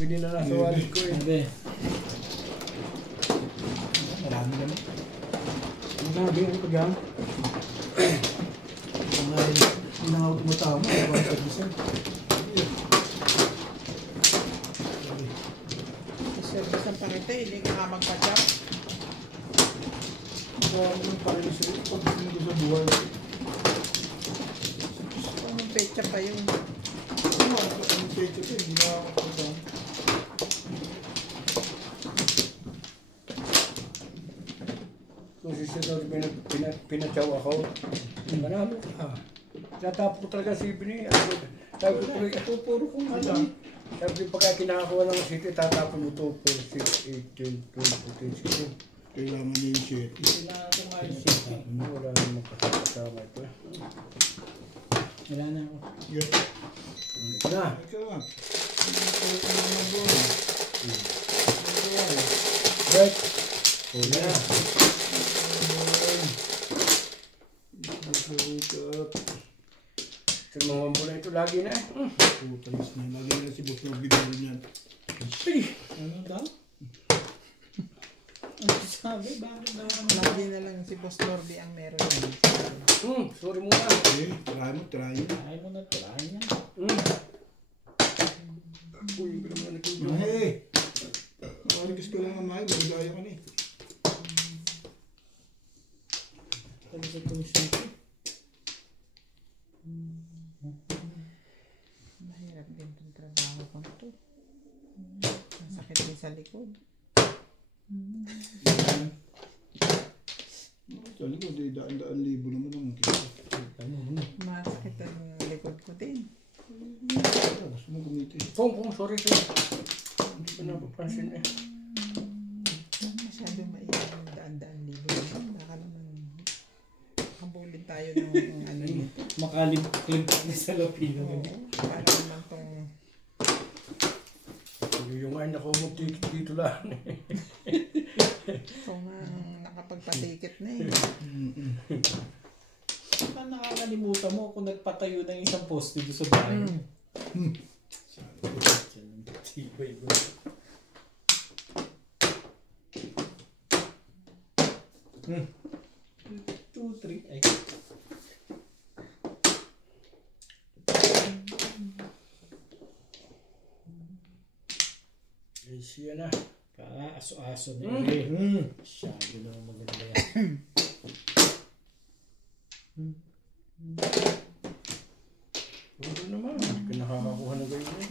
Bili na nasa wallet ko eh. Sabi. Marami naman. Magkagabi, ano ka dyan? Hindi na ako tumatama. Service ang pakita, hindi ka nga magpa-chop. Marami ng parin sila. Pag hindi ko sa buhay. Anong pecha pa yun? Ang pecho ko, hindi na ako tumatama. Kung susunod, pinatsaw ako. Manalo ka. Natapos ko talaga si Ibni. Sabi ko tuloy, puro kong ano. Sabi ko pagka kinakakuha ng city, tatapon mo 2, 4, 6, 8, 10, 12, 14, 15. Kailangan niya yung shit. Kailangan ko nga yung city. Wala namang kasama ito. Wala na ako. Yes. Ito na. Ikaw nga. Right. Huli na. Ito mga mula ito lagi na eh. Putalis na. Lagi na si Boss Norby din yan. Ano daw? Ano sabi? Bakit daw ano? Lagi na lang si Boss Norby ang meron. Sorry muna. Eh, try mo, try mo. Try mo na, try niya. Uy, hindi naman ito. Hey! Nakarigas ko lang ang mahal. Magdaya ka na eh. Sabi sa itong city. Mahirap din itong trabaho ko ito. Masakit din sa likod. Sabi ko, daan-daan libo naman ang kita. Masakit ang likod ko din. Gusto mo gumito eh. Pong, sorry. Hindi ko napapansin eh. Masyado maiyak yung daan-daan libo. Baka naman habulin tayo ng ano nito. Makalimp na sa Lapino. Para naman itong Yung ay nakamunti dito lang. ito nga nakapagpatikit na eh. Saka nakakalimutan mo kung nagpatayo ng isang poste doon sa bahay. Tibay ba? 2, 3, ay. Ay, siya na. Aso-aso na yun. Masyado naman maganda yan. Ano naman, hindi ka nakakakuha na gayon eh.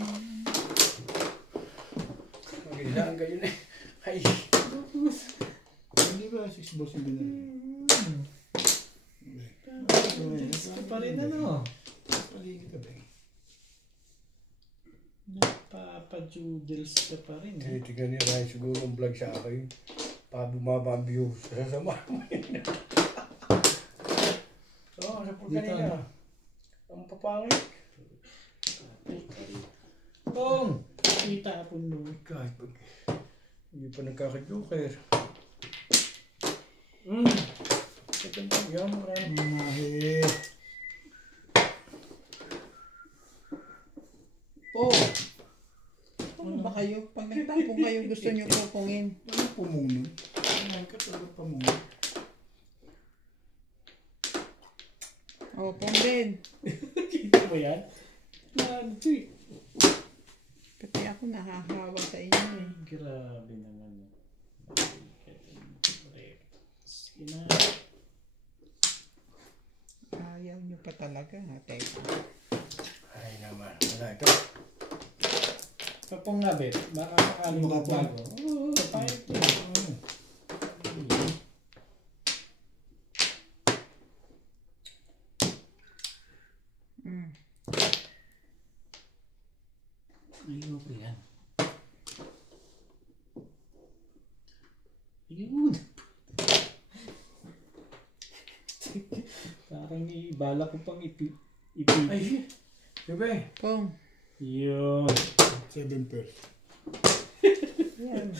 Magilaan gayon eh. Ay, Hindi ba 6 balls yung binali? Gusto pa rin ano. Paligid ka ba eh? Nagpapa-doodles ka pa rin. tinitignan ni Ryan siguro ang vlog sa akin. Pa bumaba ang views. Sasama mo yun. Oo, sa pool kanina. Ang papangit. Pong! Kita po nung. Kahit pag hindi pa nagkaka-joker. Second time, yan mo Ryan. Mahe. Po! Ano ba kayo? Pag nagtapong kayo, gusto nyo pupungin. Ano pumuno? Ano ka talaga pamuno? O, pong din. Kita mo yan? Nag-tweet. Pati ako nakahawa sa inyo eh. Grabe naman. Sige na. Ayaw nyo pa talaga ha, teka. Ay naman, wala ito. Kapong nga, Bet. Baka makalimutan Baka bago. Oo, pahit mo. Ayoko yan. Yun. Parang ibala ko pang ipi. Ay, sabi. Pong. Yun. 7 pairs. Yan.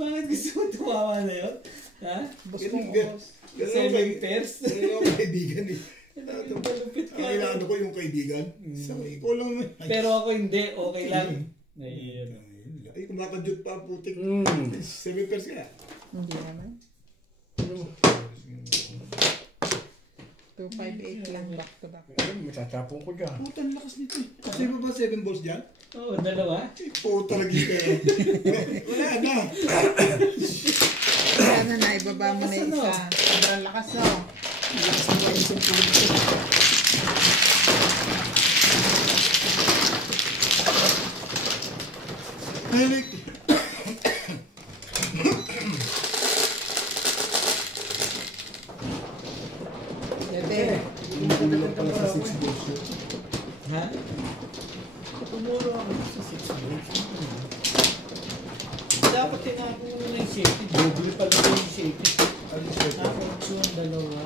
Bakit gusto mo tumawa na yun? Ha? Boss Ganun kong ka. boss. 7 pairs? Ganun ako kaibigan eh. Malupit ka. Ang inaano ko yung kaibigan. Sabi ko lang. Pero ako hindi, okay lang. Ayun. Ay, kumakadyot pa putik. 7 pairs kaya. Hindi naman. 258 lang back to back. Matatapon ko dyan. Puta, ang lakas nito. Kasi ba ba 7 balls dyan? Oo, dalawa. Puta, nag-istero. Wala na. Sana na, ibaba mo na yung isa. Sobrang lakas no. Lakas mo ba isang puto? Helik. Dede. Tumulong pala sa 6 balls yun. Ha? Tumulong ako sa 6 balls. Dapat tinago mo na yung safety. Double pala yung safety. Alis ko. Option, dalawa.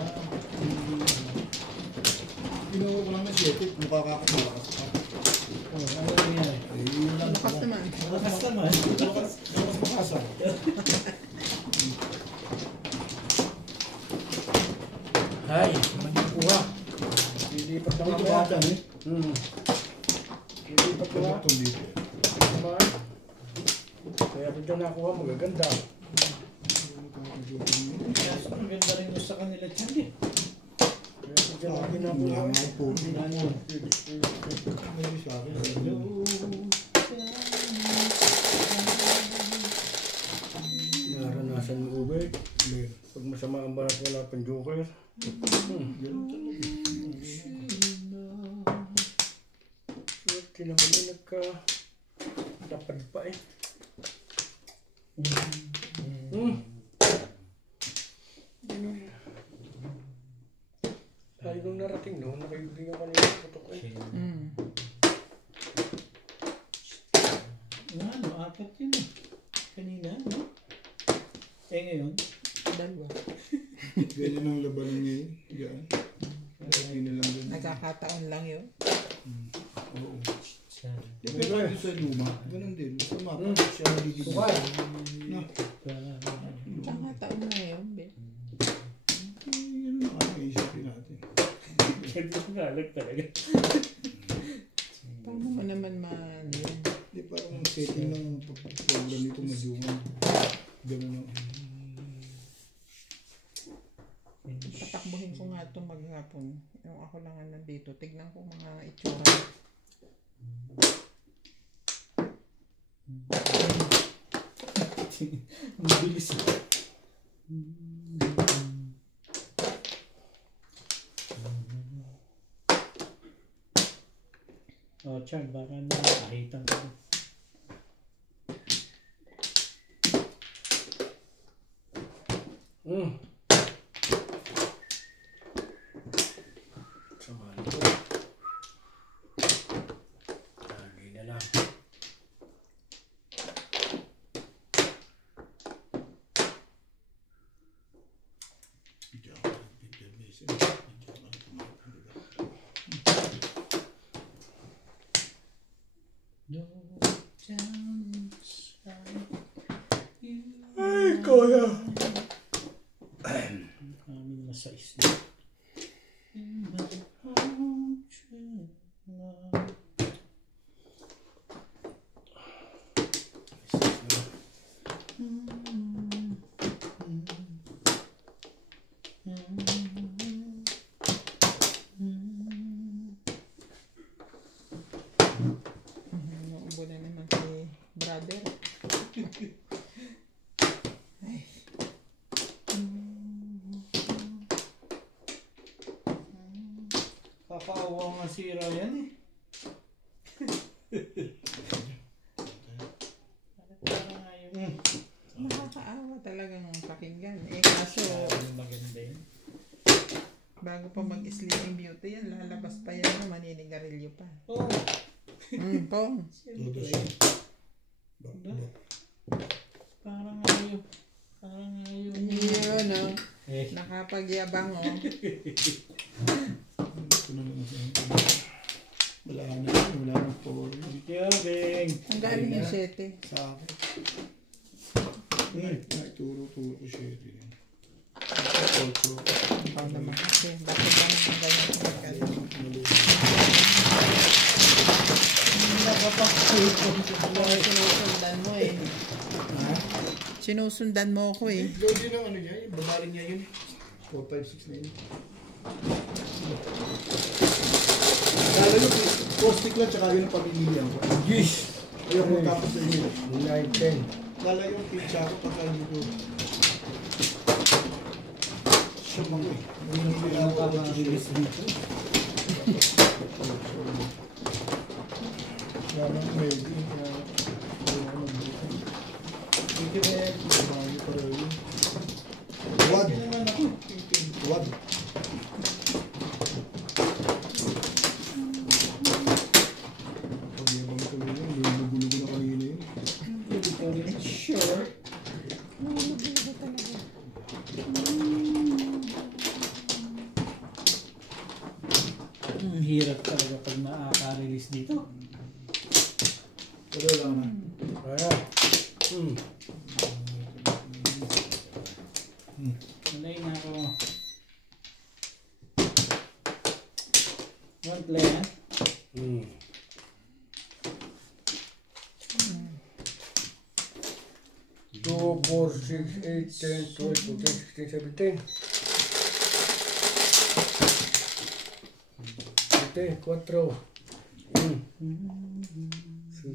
Ginawa ko lang na 7. Mukha ka ako malakas pa. Oh, ano nangyari? Ay, yun lang. Lakas naman. Malakas naman. Malakas makasa. Ay, manikuha. Lilipat na Ito ako. bata eh. Lilipat na ako. Itong dito. Naman. Kaya kung dyan nakuha, magaganda. Kaso ang ganda rin doon sa kanila dyan eh. Kaya kung dyan natin nakuha. Wala nga po. Ano? May sa akin. Naranasan mo ube. Pag masama ang balat, wala pang joker. Swerte naman yung nagka-tapad pa eh. Tayo nung narating noon, nakaibigan ka nila putok eh. Ano, apat yun eh. Kanina, no? Eh ngayon? Dalawa. Ganyan ang labanan ngayon. Yan. Hindi na lang ganyan. Nagkakataon lang yun. Oo. Pero ito sa luma, ganun din. Sa mapa, siya nagiging. Sukay. No. Nagkakataon lang yun, be. Yun ang aking isipin natin. Ganda nalag talaga. Paano mo naman yun? Hindi parang setting ng program nito madyungan. Ganun ang. Tatakbuhin ko nga ito maghapon. Yung ako lang nandito. Tignan ko mga itsura. Ang bilis eh. Oh, Chad, baka nakakahitan ko. Sama nito. Lagi na lang. Ay, kaya. Amin na sa isla. Naubo na naman si brother. Ay. Kakaawa nga si Ryan eh. Parang ayaw. Nakakaawa talagang pakinggan. Eh kaso, Maganda yun. bago pa mag-sleeping beauty yan, lalabas pa yan na maninigarilyo pa. Oo. Pong. Todo siya. Parang ayaw. Parang ayaw. Yun, no? Eh. Nakapagyabang, oh. Ito na naman siya. Wala na po. Kiyabing. Ang galing yung 7. Sa akin. Ay, turo ko siya. 8. Ikaw naman kasi. Bakit ba naman ganyan sa magkano? Sinusundan mo eh. Ha? Sinusundan mo ako eh. Load yun ang ano niya, yung babaling niya yun. 4, 5, 6 na yun. Kala yung post-stick lang, tsaka yun ang pamimilihan ko. Yes! Ayaw ko tapos sa inyo. 9, 10. Kala yung pizza ko pagka hindi ko. Siyam ako eh. Hindi ako Nakaka-release dito. Kaya nang ready. Kaya ako nag-buka. Thank you, Ed. Marami pa rin yun. Wad. Wad. Pag-yabang ko yun, lugo-lugo na kanina yun. Sure. Ang hirap talaga pag makaka-release dito. Pero lang na. Kaya. Malay na ako. One plan. 2, 4, 6, 8, 10, 12, 14, 16, 17. 7, 4.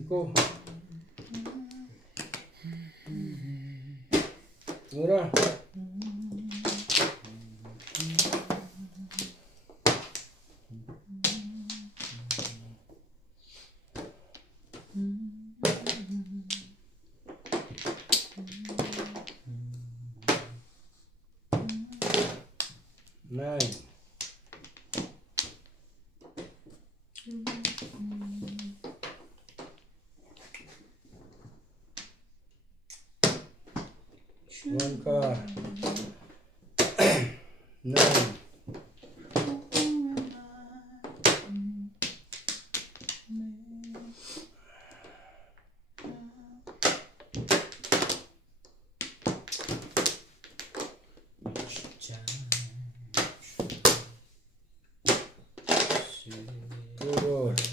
5. Mura. Nine. One car. 9. Two balls.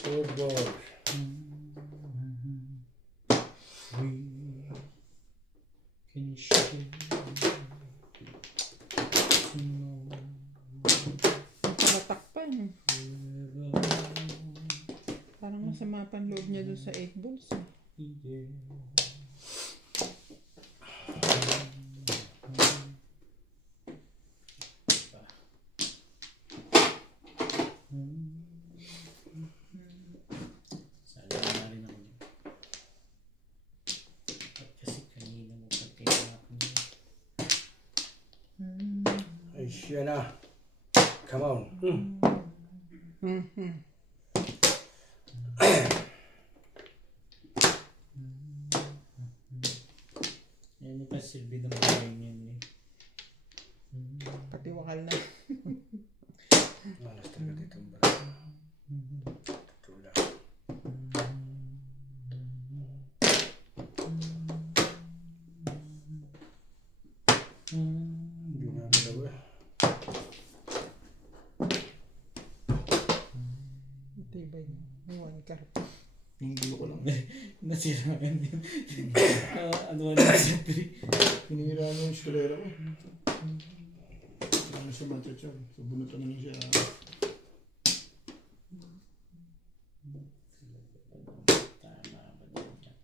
Two balls. Can share. Nakatakpan eh. Parang masama pa ang loob niya dun sa 8 balls eh. Sana na rin ako. Kasi kanina mo pagkailangan ko. Ay, siya na. Come on. Yan yung pasilbi ng buhay niyan eh. Pati wakal na. Malas talaga dito ang barang. Ito lang. Hindi na dalawa. Ito iba yun. May 1 car. Yung gulo ko lang. Nasiraan din. Ano na siya? Pinira mo yung skalera ko. Ano siya matcha-chow. So bunutan na siya.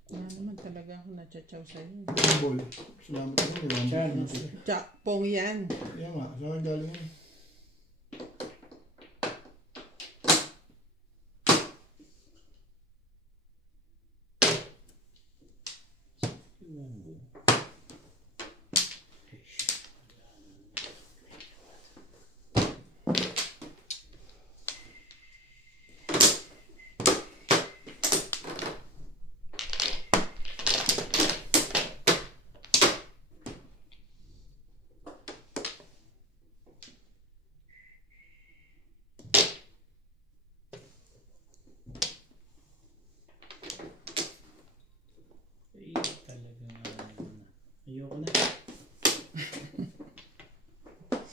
Wala naman talaga ako natsachaw sa'yo. Ball. Salamat ako. Iwan mo. Pong yan. Yan nga. Saan galing yan?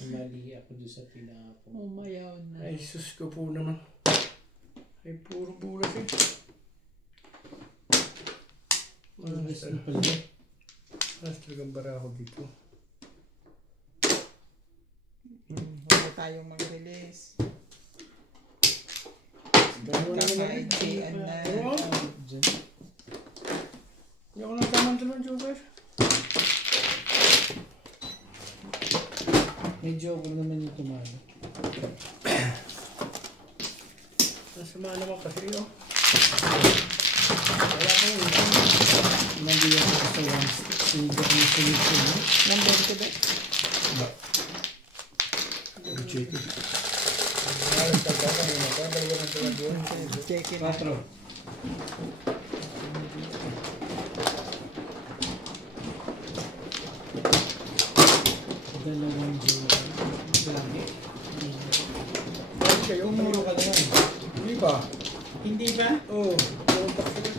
Mali ako doon sa tinapon. Umayaw na. Ay, sus ko po naman. Ay, puro bulas eh. Malas na pala. Malas talagang bara ako dito. Huwag tayong mag-release. Kakaidjian na. Hindi ako nagtaman-taman, Joker. May joker naman yung tumalo. Nasama naman kasi yun. Wala ko yun. Nandiyan ako sa one stick. Hindi ako yung solution. Number ko ba? Ba? Check it. Malas talaga kanina ko. Dalawa na talaga yun. Check it. 4. Dalawang joker. Lagi. Bakit kayo? Tumuro ka naman. Hindi ba? Hindi ba? Oo. Pumunta ko sila.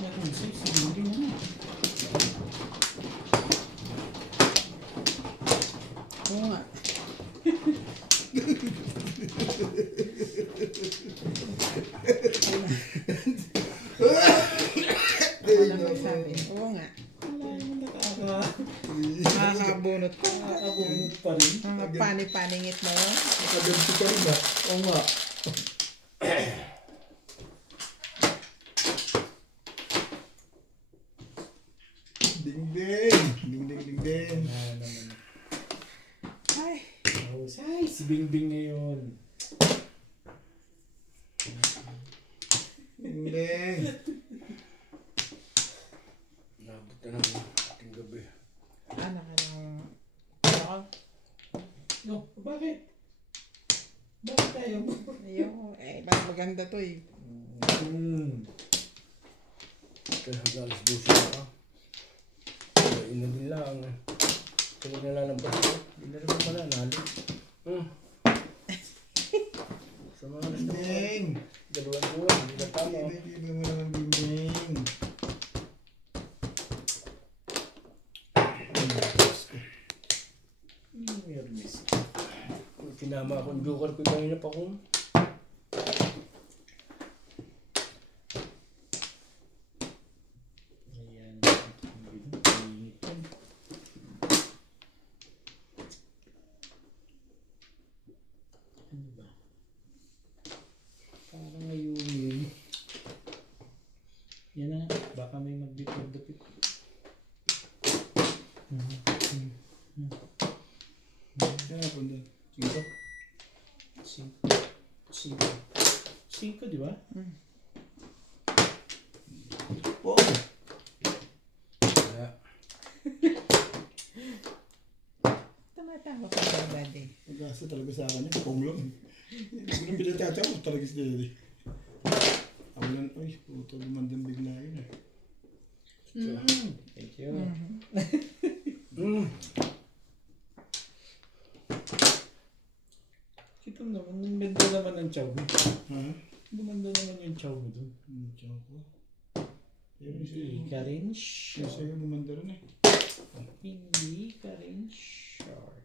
Nakong 6. Hindi mo na. Oo nga. Wala magsabi. Oo nga. Wala yung Nakakabunot pa. nakakabunod pa rin. Mga pani-paningit mo. Nakaganti ka rin ba? Oo nga. Ding ding! Ding ding ding ding! Wala naman. Ay. Ay, si Bingbing na yun. Ding ding! Nabot na ng ating gabi. Ano ka nang... Ako? No, bakit? Bakit tayo? Ayoko. Eh, bakit maganda to eh. Kaya hanggang alas 12 na ka. Kaya ina din lang. Tulog na lang ng baso. Hindi na naman mananalo. Sa mga alas na mga Ding! dalawang hindi na tama. Hindi mo naman ding ding! Nervous. Kung tinama akong joker ko kanina pa kung Ayan. Ano ba? Parang ngayon yun. Yan na. Baka may magbitod-dapit. Kaya napunta doon. Cinco? 5, di ba? Oo! kaya Tumatawa ka ba, buddy? Nag-asa talaga sa akin yun. Pong lang. Hindi ko na pinatatawa talaga si Daddy. Ako lang, ay, puto lumandang bigla yun eh. Thank you. Kita mo naman, ganda naman ang chow mo. Ha? Gumanda naman yung chow mo dun. Tiyan ko. Hindi ka rin Siya sure. sa'yo lumanda rin eh. Hindi ka rin sure.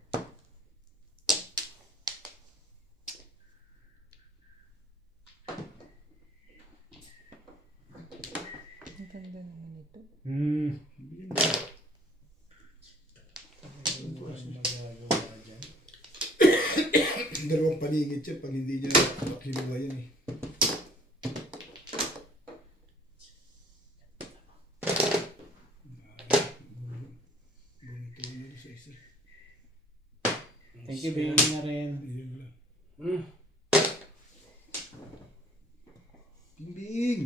Ang ganda naman ito. Bigyan mo. Ano ba ang magagawa dyan? Dalawang paligid siya pag hindi niya makiluwa yan eh. Bumito niya sa isa. Thank you, Bing, na rin. Ayun lang. Hmm. Bimbing!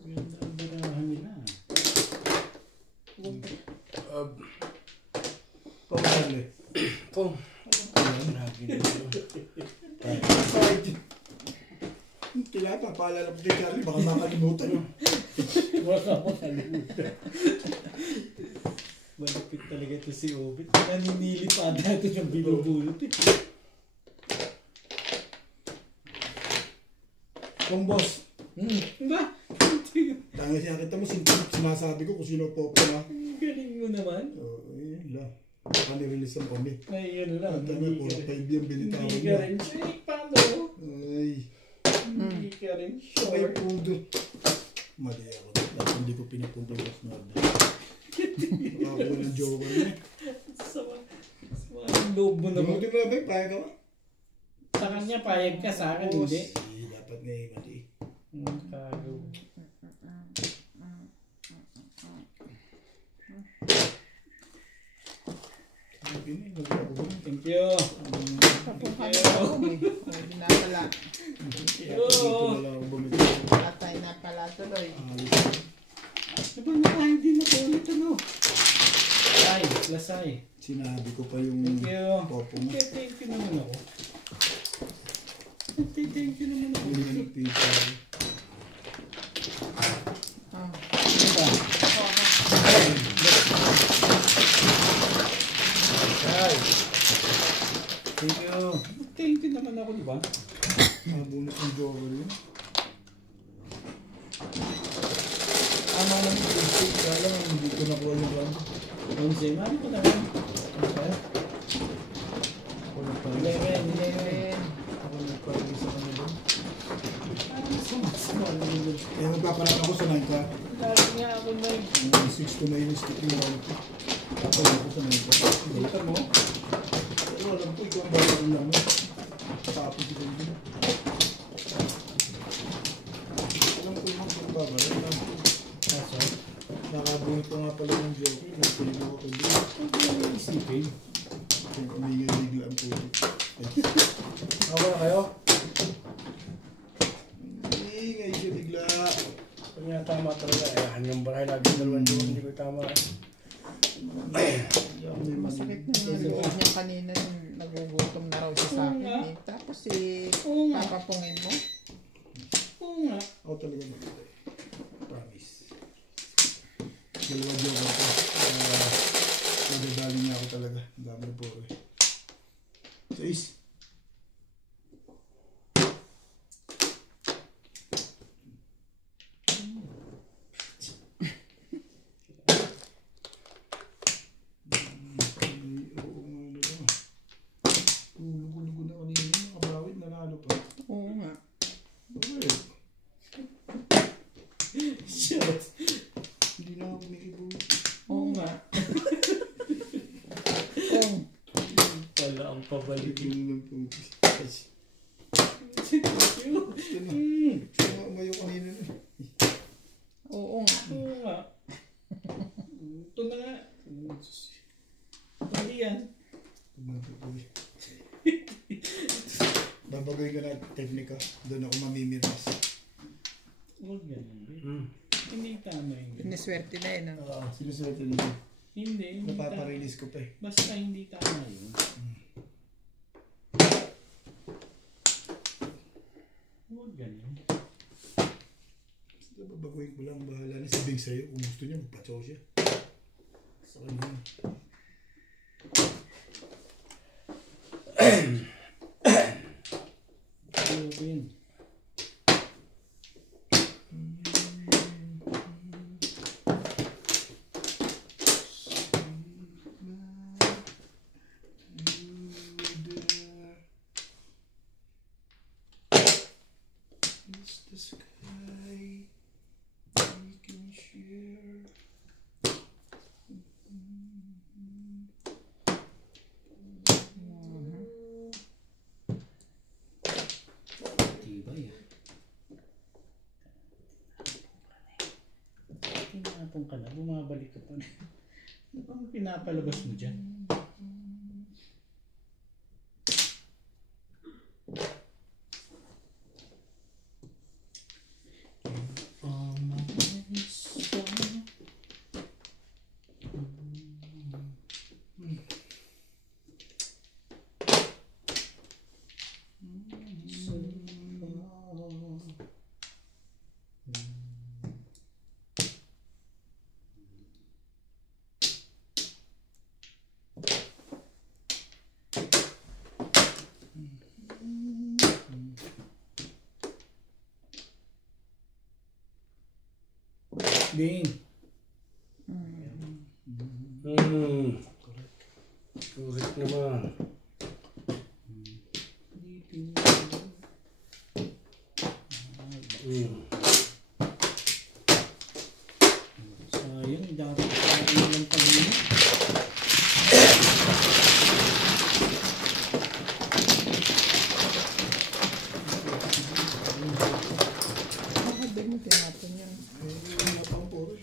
Ganda ang barahan nila. Pong Charlie. Pong. Grabe na yun. Kahit tilapa, paalala ko kay Charlie, baka makalimutan. Baka makalimutan. talaga ito si Obit. Naninili pa natin yung binubulot eh. Kung boss, Ba? tanga siya kita mo, sinasabi ko kung sino po ha. Galing mo naman. Yun lang. Baka nirelease ang kami. Ay, yun lang. Ang tanga, 4-5 yung binitawan Hindi niya. ka rin sure. Paano? Ay, Hindi ka rin may sure. pundo. Mali ako. Dapat hindi ko pinapundo yung Osnod. Nakakuha ng jowa niya. Sama ang loob mo naman. Dumating mo na ba? Paya ka ba? Sa kanya, payag ka. Sa akin, hindi. Dapat nga yung mali. Tago. Thank you. Papunkan na ako eh. Hindi na pala. Oo. Patay na pala tuloy. Diba na hindi na ulit ano? Ay, lasay. Sinabi ko pa yung Thank you. popo mo. Thank you naman ako. Thank you naman ako. Hindi na pizza. Ah. Diba? Ay. Thank you naman ako, diba? Mabunot yung jowa rin. Ama naman yung basic. Kaya lang hindi ko nakuha yung run. Onse, mami ko naman. Okay. Ako Eleven. nagpa-release ako na doon. Sama naman. Kaya magpapalaan ako sa 9 ka. Lagi nga ako na. 6 to 9 yung stick yung wall ko. Papalaan ako sa 9 ka. Dito mo? Pero alam ko, ikaw ang bayan lang mo. Tapos ito yun. Alam ko yung magbabalan. Alam ko. Kaso? Nakabunot ko nga pala yung joke. Nagpiligo ako doon. Huwag mo nang isipin. Kung umingay-bigla ang pulo. Ako na kayo? Umingay siya bigla. Pag nga tama talaga, yung bahay lagi dalawang doon, hindi ko tama. Masakit na nga loob niya kanina nung nagugutom na raw siya sa akin eh. Tapos Oo nga. papapungin mo. Oo nga. Ako talaga maganda. Promise. Dalawa joke ako. Nadadali niya ako talaga. Ang dami na po eh. 6. Lugo-lugo na kanina. Nakabawit, nanalo pa. Oo nga. Okay. Shit. Hindi na ako kumikibo. Oo nga. Wala ang pabalik. Yung lang po. Thank you. Sino umayo kanina na? Oo nga. Oo nga. Ito na nga. Hindi yan. Babagay ka na teknika. Doon ako mamimiras. Huwag ganun. Hindi tama yung ganun. Piniswerte na yun. Oo, sinuswerte nito. Hindi tama. Napaparilis ko pa eh. Basta hindi tama yun. Huwag ganun. Basta babaguhin ko lang. Bahala na si Bing sa'yo. Kung gusto niya, magpatsaw siya. Sa kanya. Ruben. Is the sky we can share? Tibay ah. Tinapon ka na, bumabalik ka pa na. Ano bang pinapalabas mo dyan? Bing. Correct naman. Sayang, dapat tayo lang pag-init. Bakit di mo tinapon yan? Wala pang puro.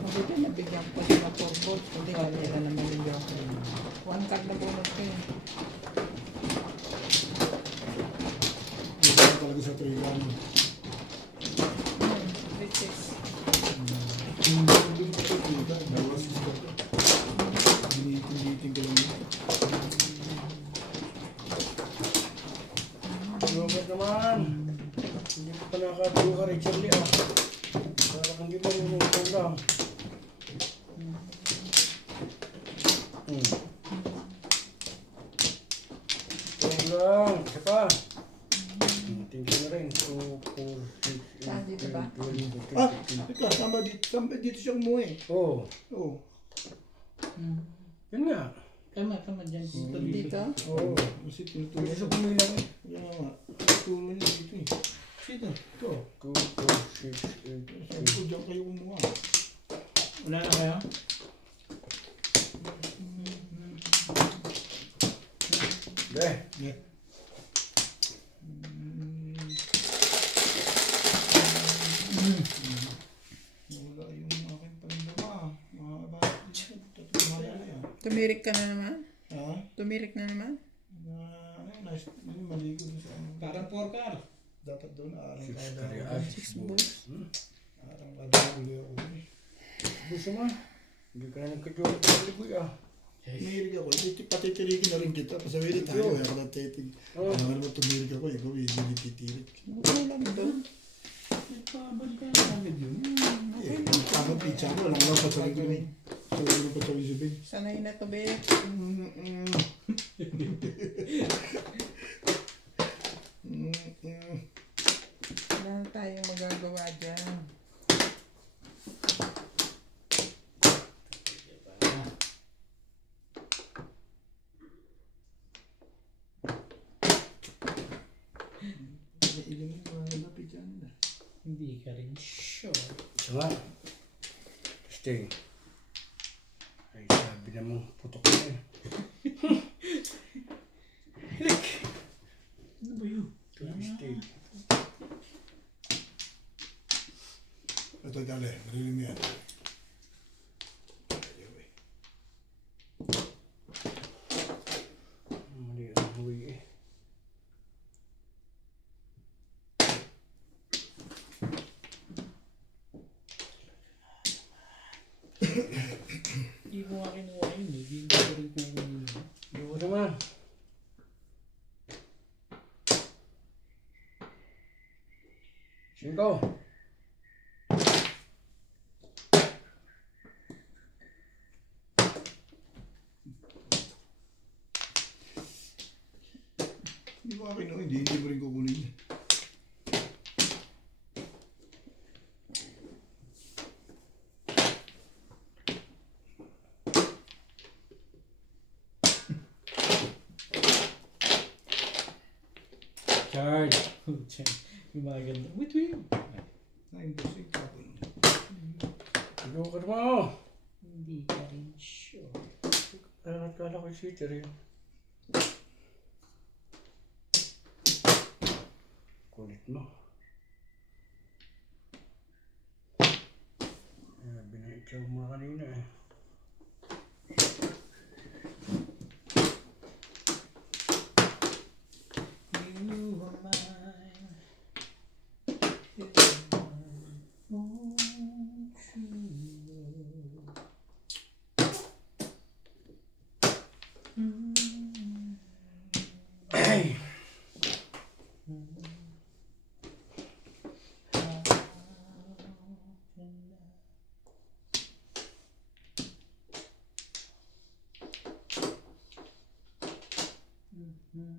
Mabuti nabigyan ko sila 4 volts. Hindi kanila naman yung joke. 1 card na bonus ko yun. Hindi ka talaga sa trailer. Which is, Hindi ko ito kita. Bawas ko ito. Binitin-bitin ko lang yun. Robert naman. Hindi ko pa nakatuwa ka rin, Charlie ah. Parang hindi mo yung program. Program, isa pa. Tingin na rin. 2, 4, 6, Saan dito ba? 8, 9, 10, Ah, 15. ito, samba dito siya umuwi. Oo. Oo. Yun nga. Tama dyan. dito. Oo. Kasi tinuturo Pwede sa siya. pumilang. Kaya nga, tinuturo niya dito eh. Sino? Ito. 2, 4, 6, 8, Sabi ko, diyan kayo kumuha. Wala na kayo? Deh. Yeah. Wala yung aking panlama. Mga bakit? Tatlong na yan. Tumirik ka na naman? Ha? Tumirik na naman? Maligo na sa ano. Parang 4 car. Dapat doon, arang 6 kada. kariyan. 6 volts. Arang kada huli ako. Gusto mo? Hindi ka na nagkajola sa liboy ah. Tumirig ako. Patitirigin na rin kita. Pasabihin tayo. Kaya ka natitig. Oo. Ano naman tumirig ako. Ikaw hindi titirig. Okay lang doon. Nagpabalik ka na agad yun. Eh, tama pizza mo. Alam mo pasabihin ko rin. Sabihin ko pasabihin si Ben. Sanay na to, be. Wala na tayong magagawa dyan. Ilan yung mga lapit dyan na. Hindi ka rin sure. Isa nga. Stay. Ay, sabi na mo, putok na yun. Hilik! Ano ba yun? Stay. Ito dali. Marilim yan. Mali ang huwi eh. Hindi mo nga kinuha yun eh. Hindi ko rin kukunin yun. Hindi ko naman. Cinco. Hindi mo akin hindi mo rin kukunin. Charge! Yung mga ganda. Wait. 9% kapon. Hindi ko naman. Hindi ka rin sure. Kala ko yung city rin. Kulit mo. Binayitsaw mo kanina eh. You are mine. You are mine. Oh, true love. Ay! Parang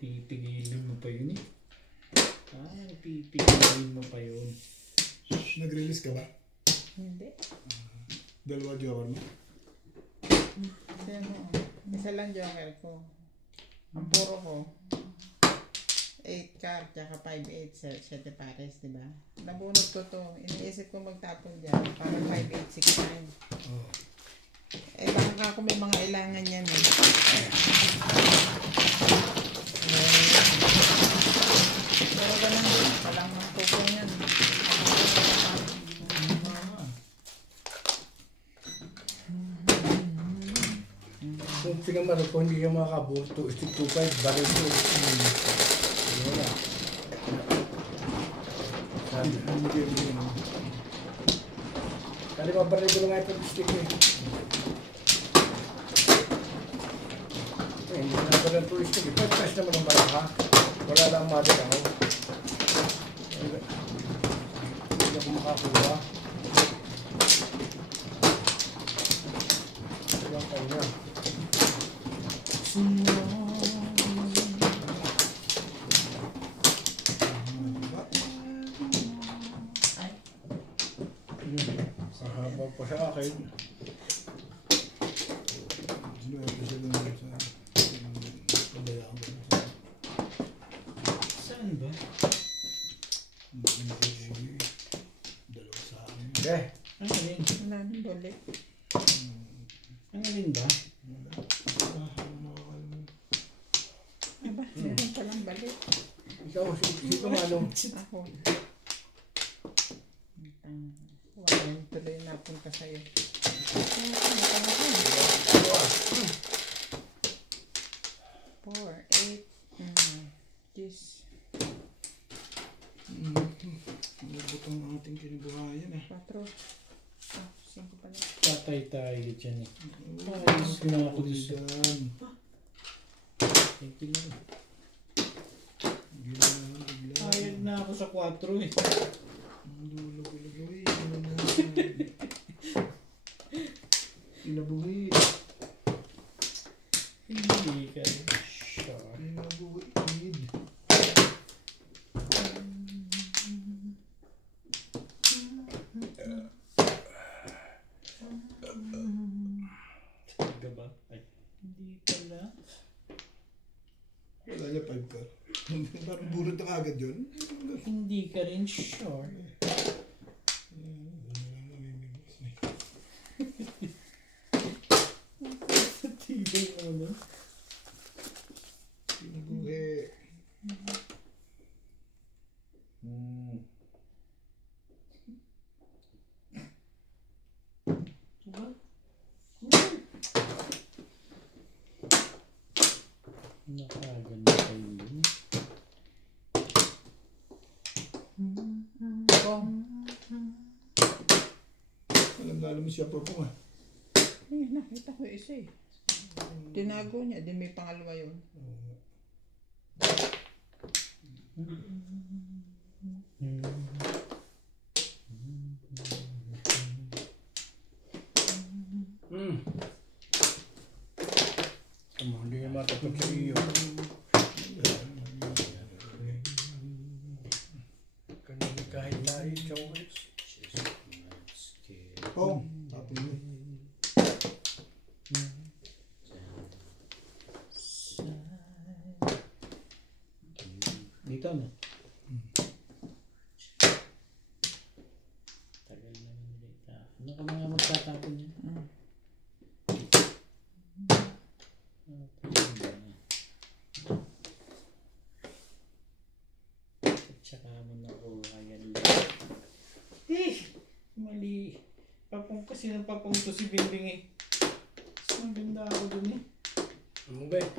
pipigilin mo pa yun eh. Parang pipigilin mo pa yun. Nag-release ka ba? Hindi. Dalawa joker mo? Kasi ano, isa lang joker ko. Ang puro ko, 8 card, tsaka 5-8, 7 pares, di ba? Nabunod ko to. Iniisip ko magtapon dyan. Parang 5-8, 6-9. Oo. Eh, baka kung may mga ilangan yan eh. Pero ganun, walang magpupong yan. Kung pinamaro ko, hindi siya makakabuo. 2.5, baril ko. Wala. Sabi, kali mabaril ko lang ito stick eh. Hindi ko na pala ang stick eh. Pagkas naman ang barang ha. Wala lang mother ako. Hindi ako makakuha. Ilang tayo na. Sahaba pa sa akin. Sino yung siya doon sa pabayaan ko? Saan ba? Dalawa sa akin. Okay. Ang alin? Wala nang balik. Ang alin ba? Aba, meron palang balik. Ikaw, sino ano? Ako. Wala yung tuloy napunta sa'yo. 4, 8, Yes. Umabot ang ating kinabuhayan eh. 4. 5 pala. Patay tayo dyan eh. Ayos na ako dito. dyan. Thank you lang. Bigla. Ayad na ako sa 4 eh. Ang dulo-gulo-gulo eh. Inabuhi. Hindi ka rin sure. Inabuhi. Talaga ba? Ay, hindi pala. Wala niya 5 ka. Parang burot na kagad yun. Hindi ka rin sure. Tibay mo na. Inabuhi. Diba? Nakaganda kayo yun. Alam mo siya pa po nga. Eh, nakita ko yung isa eh. Tinago niya, di may pangalawa yun. Hindi niya matapag sa iyo. Kanina kahit na ikaw eh. Oh, tapos yun. Dito na. Tagal na yun dito. Ano ka mga magtatapon yun? At saka mo na ko ayan lang. Mali. Papong kasi ng papong to si Bimbing eh. So, maganda ako dun eh. Ano ba eh?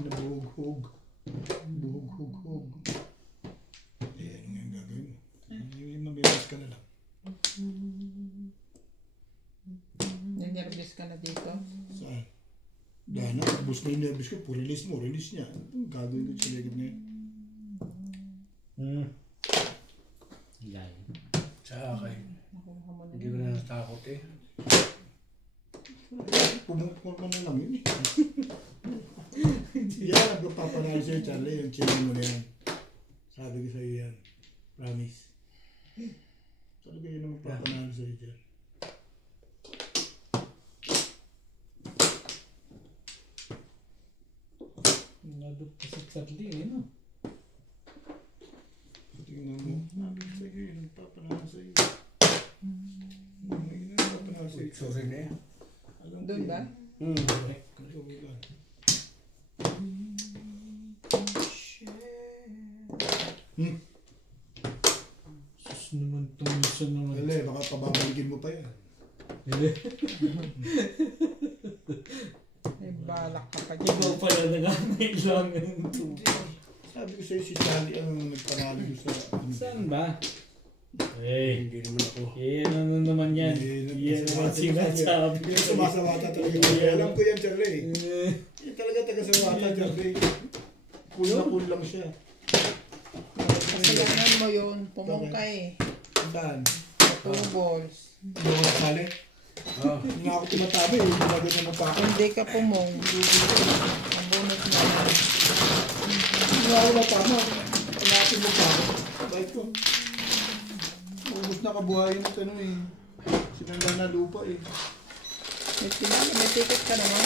Nabuhog-hog. Buhog-hog-hog. Eh, ano nga yung gagawin mo? Yung mabilas ka na lang. Ninervous ka na dito. na. Tapos na yung nervous ko, release mo, release niya. Gagawin ko sa legit na yun. Yan. Sa akin. Hindi ko na natakot eh. Pumukul na lang yun eh. Yan, nagpapanalo sa'yo, Charlie. Yung chilling mo na yan. Sabi ko sa'yo yan. Promise. Talaga yun ang magpapanalo sa'yo, Charlie. Nadot ka sa Charlie eh, no? Tingnan mo. Sabi ko sa'yo yun, nagpapanalo sa'yo. Yun ang nagpapanalo sa'yo. Sorry na eh. Doon ba? Correct. Okay lang. Sus naman itong isa naman. Dali, baka pababalikin mo pa yan. May balak ka pa Ikaw dyan. pala nangangailangan ng tubig. Sabi ko sa'yo si Charlie ang nagpanalo ko sa... Saan ba? Hey, Hindi naman ako. ano naman yan? Yan naman sinasabi. Hindi sumasawata talaga. Alam ko yan, Charlie. Yan talaga taga-sawata, Charlie. Cool na cool lang siya. Kasalanan mo yun. Pumungka eh. Saan? 2 balls. Hindi ako nakali. Hindi nga ako tumatabi. Ginagano mo pa ako. Hindi ka pumong. Ang bunot mo. Hindi nga ako natama. Hanapin mo pa ako. Bait ko. Ubus na kabuhayan ito ano eh. Sinanda na lupa eh. May ticket ka naman.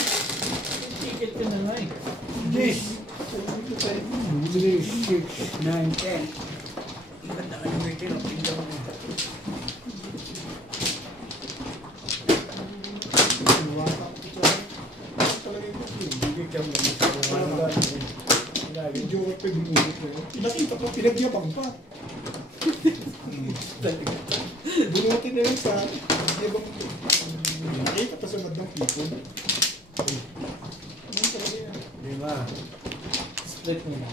Ticket ka na nga eh. Yes! Sabi ko sa'yo. 3, 6, 9, 10. Ang ganda ka naman ito. Ang tingnan mo. Iwata ko ito. Talaga yung kasi. Hindi ka mo naman. Yung joke pa dumulot na yun. Pinakita pa, pinagyabang pa. Bunutin na yun sa yabang. Nakita pa sa madang people. Ano talaga yan? Di ba? Split mo na.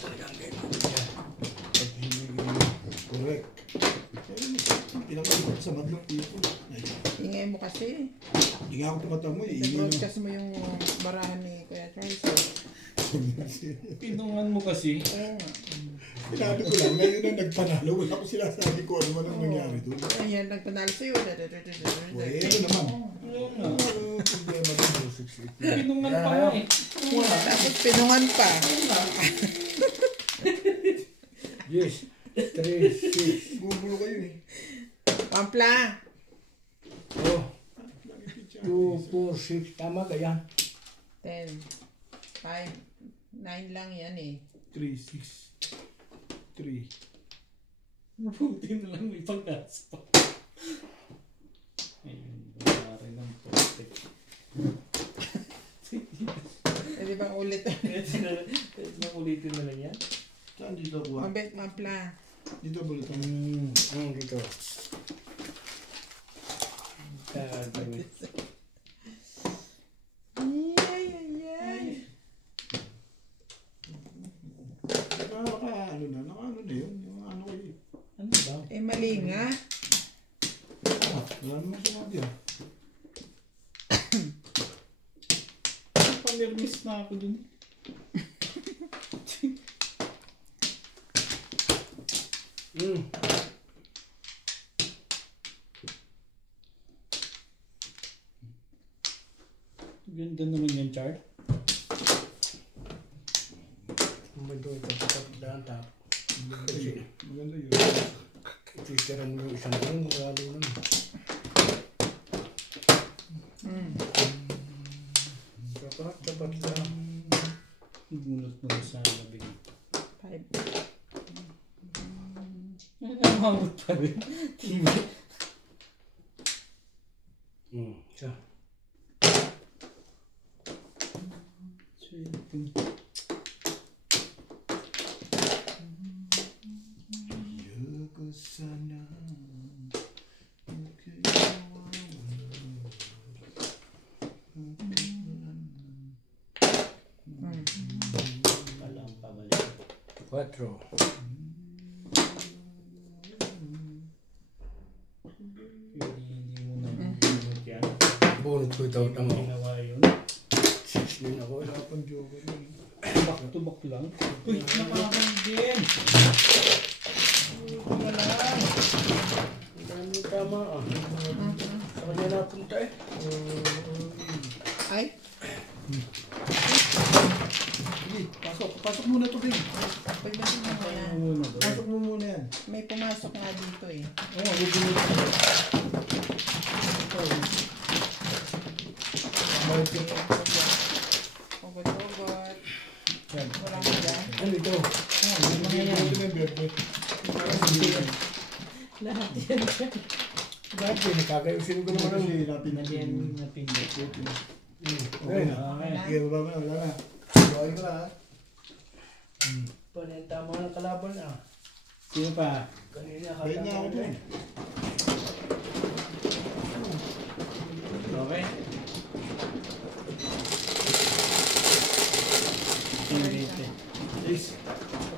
Talagang ganyan. Correct. Pinakita pa sa madang people. Ingay mo kasi. Hindi nga ako tumatamo eh. I-broadcast mo yung barahan ni Kuya Charles. Pinungan mo kasi. Oo nga. Sinabi ko lang, ngayon na nagpanalo, wala ko sinasabi ko ano man ang nangyari doon. Ayan, nagpanalo sa'yo. Bueno naman. Ano nga? Problema doon. Pinungan pa nga eh. Tapos pinungan pa. Yes. 3, 6. Gugulo kayo eh. Pampla. Oh. 2, 4, 6. Tama ka yan. 10. 5. 9 lang yan eh. 3, 6, 3. Mabuti na lang may pag-asa pa. Ayun, wala rin ang protect. Pwede bang ulit? Kahit na ulitin na lang yan. Saan dito kuha? Mabet, mampla. Dito bulit ang... Dito. Gagawin. Ay, ay, ay. Naka-ano na yun. Yung ano kayo. Ano ba? Eh, mali nga. Wala naman sinabi ah. Pamirmis na ako dun. Ganda naman yan, Char. Umado ito sa daan tap. Kasi Maganda yun. titiran mo yung isang buwan, lalo naman. Dapat lang. Bunot mo na sa labing. 5. Namamot pa rin. Siya. Sweet. Ayoko sana. Walang pabalik. 4. Hindi mo na bunot yan. Bunot ko ito. Tama. Ginawa yun. Yun ako. Wala pang joker yun. Tubak lang. Uy, napakagandin. Wala lang. Ang dami yung tama ah. Sa kanya napunta eh. Ay, Sige, pasok. Pasok muna to, Bing. pagdating mo muna. Pasok mo muna yan. May pumasok nga dito eh. Oo, bubunod ko. Ugot-ugot. Yan. Wala mo dyan. Ano ito? Yung mga yan. Ito yung berde. Lahat yan. Dati, nakakayusin ko naman ang... Kasi natin Nagyan napindot. Okay na. Okay. Sige, baba mo na. Wala na. Okay ko na ha. Paano yung tama ng kalaban ah. Sino pa? Kanina Bayad na ako dun. Okay. Pinilite. Yes.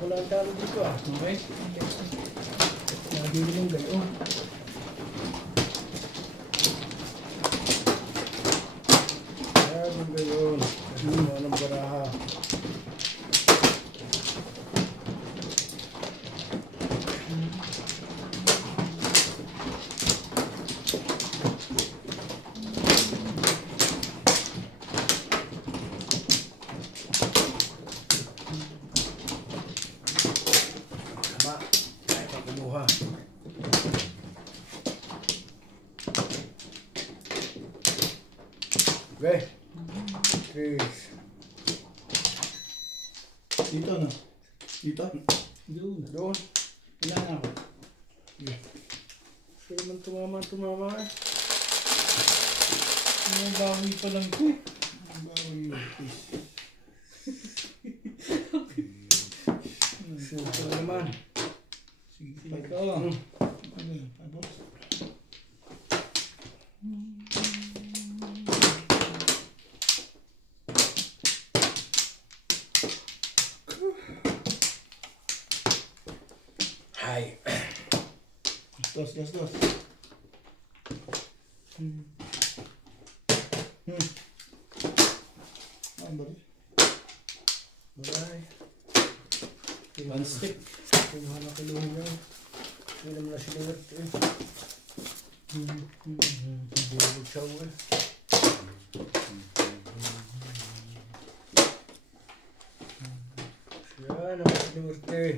Ako lang talo dito ah. Okay. Lagi naman gayo. Lagi gayon. Kasi mga ng baraha. Tama. Ay, pagkuluha. Okay. Chris. Dito na. Dito. Doon. Doon. Wala na ako. Gusto naman tumama eh. May bawi pa lang ko eh. Gusto naman. Sige, Ito. ano yan? Tapos? Hi. Dos. Ano ba? Bye. One stick. Kinuha na kiluhin niya. Hindi naman na sinulat eh. Bulog siya eh. Yan ang sinulat eh.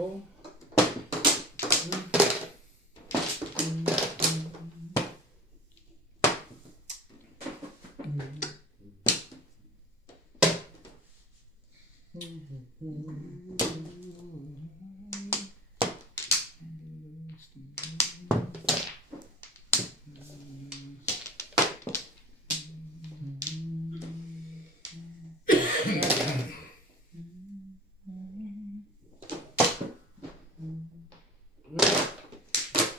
Oh.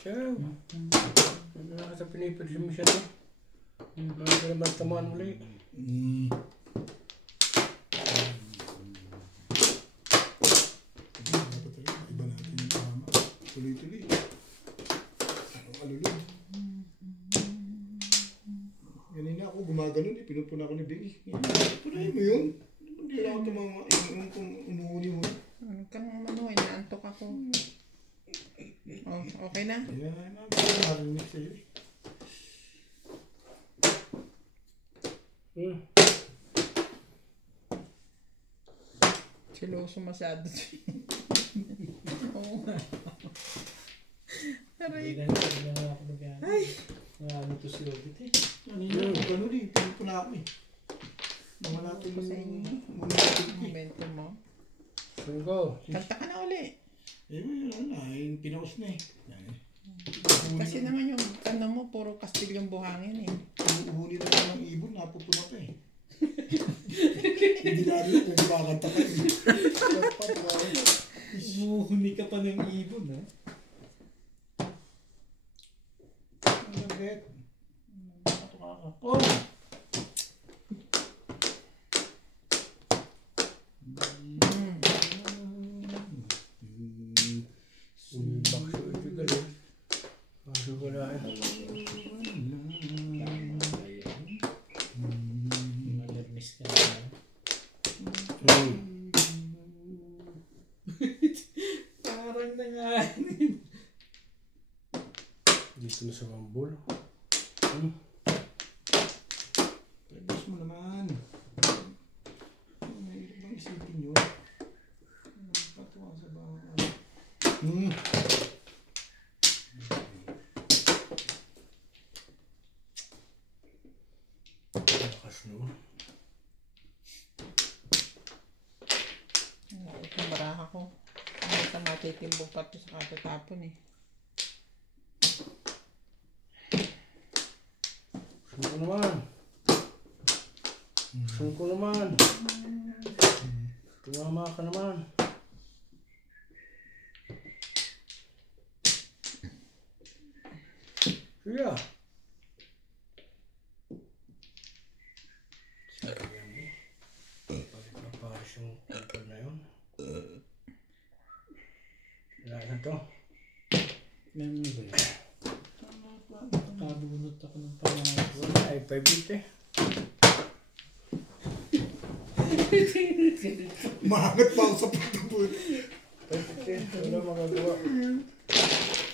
Ciao. Ano na sa pinipid mo siya to? Mga ka naman tamaan uli. Iba natin yung tama. Tuloy-tuloy. Anong alulod? Ganina ako gumaganon eh. Pinupuna ko ni Biggie. Punayin mo yun. Hindi lang ako tumama. Yung kung umuuli mo. Huwag kang manuhay, naantok ako. Oh, okay na? Yan. Narinig sa'yo eh. Siloso masyado. Oo nga. Aray. Hindi na ako mag-ano. Ay! Ano to si Robit eh. Kanina ako ganun eh. Pinupuna ako eh. Mga natin Ako sa inyo. mga natin eh. Momento mo. Go. Kanta ka na uli. Yun na. Yung pinaus na eh. Kasi naman yung ano mo, puro Kastilyong buhangin eh. Uhuli na lang ng ibon. Napupuna pa eh. Hindi lalo kung kumakanta ka eh. Umuhuni ka pa ng ibon ha. Ano bet? Oh! Ito sa bambol. Pwede mo naman. Mahirap bang isipin yun? Patuwa sa bahay. Lakas no. Ito baraha ko. Hindi ka matitimbong pa ito sa katatapon eh. Sunod ko naman. Sunod ko naman. Tumama ka naman. Sige ah. Sayang eh. Balik na pares yung kupal na yun. Lahat na to. Meron mo ba yun? Nakabunot ako ng pangalan. Wala ay 5 bit eh. Mahangat pa ako sa pagkabot. 5 bit eh. Wala magagawa.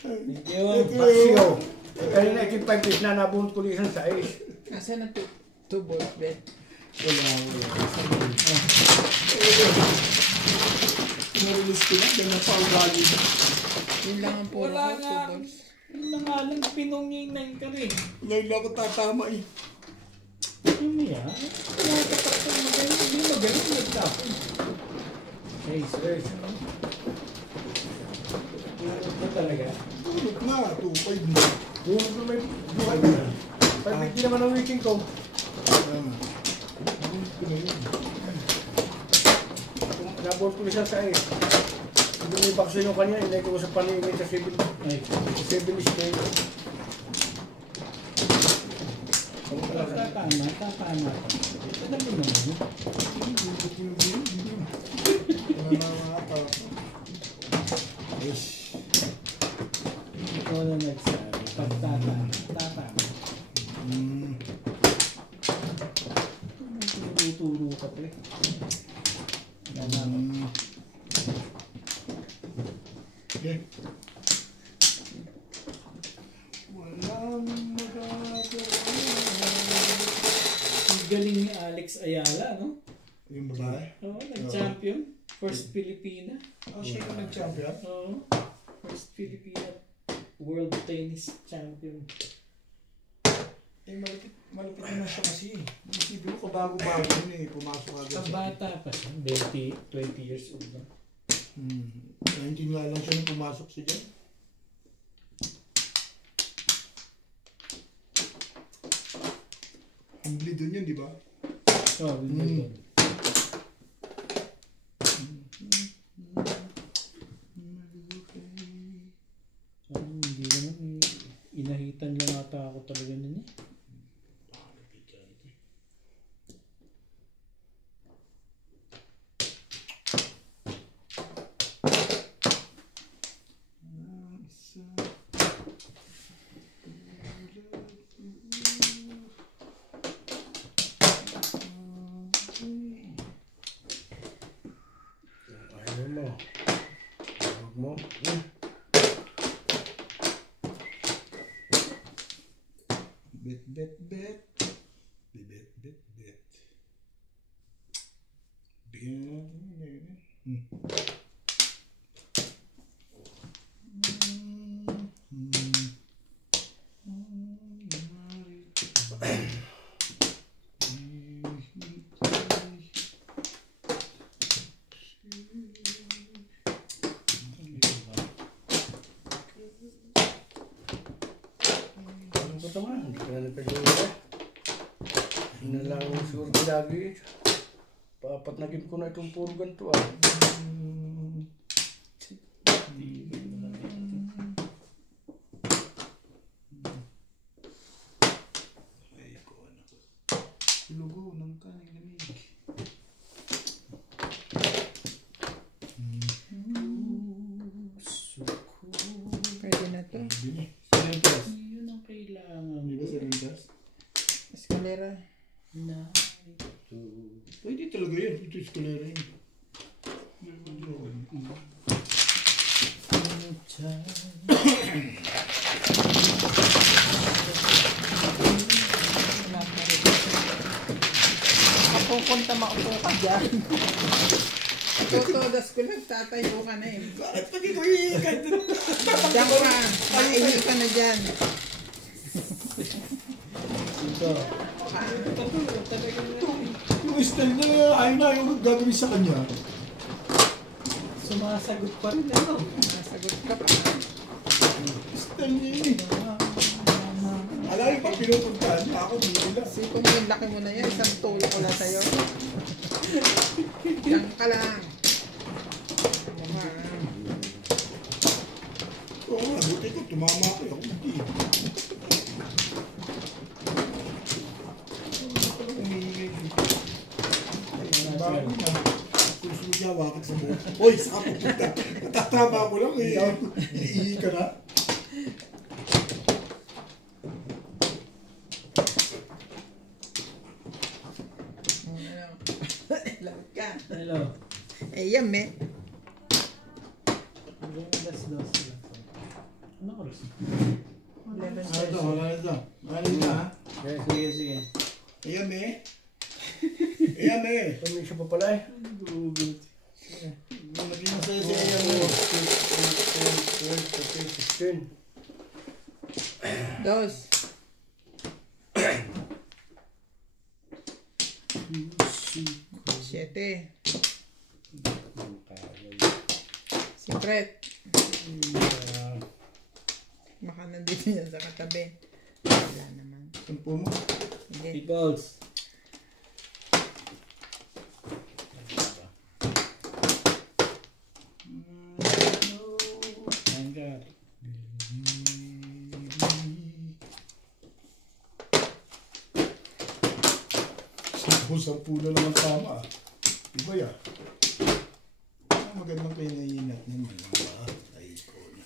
Thank you. Paksyo. Kanina ikin 5 bit na nabunot ko isang size. Nasaan na 2 balls bed? Wala. Narilis ko na. Ganyan pa ang galing. Yun lang ang puro Wala ko, 2 nga. balls. Yun na nga lang, pinong niya yung 9 ka rin. Ngayon lang ako tatama eh. Ano mo yan? Nakakatak ka magaling. Hindi magaling nagtapon. Hey, sir. Pinanot mo talaga? Tulog na. 2.5 na. Bunot na may buhay na. 5 bit din naman ang weekend ko. Bunot ko na yun. Nabunot ko isang size. Hindi may bakso yung kanya. Hindi ko sa paningin sa 7 Ay, is day. tatama. Alam mo naman. Nananangata ako. Yes. Ikaw na nagsabi. Pagtatama. Tatama. Turo ka pre. Okay. Walang magagawa. Ang galing ni Alex Ayala, no? Yung babae? Oo, nag-champion. First Filipina. Siya yung nag-champion? Oo. First Filipina World Tennis Champion. Malapit naman siya kasi. Isipin mo, kabago-bago yun eh. Pumasok agad Sa bata pa siya. 20 years old na. 19 nga lang siya nung pumasok siya dyan. Wimbledon yun, di ba? Oo, Wimbledon. Hindi naman inahitan lang ata ako talaga nun eh. Ayaw mo. Huwag mo. Bet. Bet. Bet. Bigyan na natin. Ano ba ito nga? Hindi ka na nagpag-iwa. Yun na lang ang sure ko lagi. Papat na game ko na itong puro ganito ah. Lugo ng kaning lamig. Pwede na to. Bini. 7 plus. Yun ang kailangan. Di ba 7 plus? Escalera. Na. Pwede talaga yan. Ito eskalera yun. Ano punta maupo ka dyan. Tutodas ko nagtatayo ka na eh. Bakit pati ko iikat? Diyan ka, maihi ka na dyan. Ito. Yung style na ayaw na yung gagawin sa kanya. Sumasagot pa rin ano. Nasagot ka pa. Style niya yun eh. Alam pa pinupuntahan niya ako dito lang. Sipon mo yung laki mo na yan, isang tulo ko lang sa'yo. Diyan ka lang. Oo nga, buti ko, tumama ako. Ako hindi. Bago na. Puso niya, wakit sa buhok. Hoy, saan pupunta? Natatama ko lang eh. Iihi ka na. Lawit ka. Hello. Eh, yan me. Hanggang alas 12 lang. Ano oras? Ito, wala na ito. Wala na ito, ha? Sige, sige. Ayan, eh. Ayan, eh. Kami siya pa pala eh. Google. Naging masaya siya. Ayan, 12, 13, 16. Dos. Siete. Secret. Baka nandito yan sa katabi. Wala naman. Sampu mo. Hindi. Peoples. Hanggang. Sampu na naman tama. Iba ya. Magandang kayo naiinat ninyo. Ay ko na.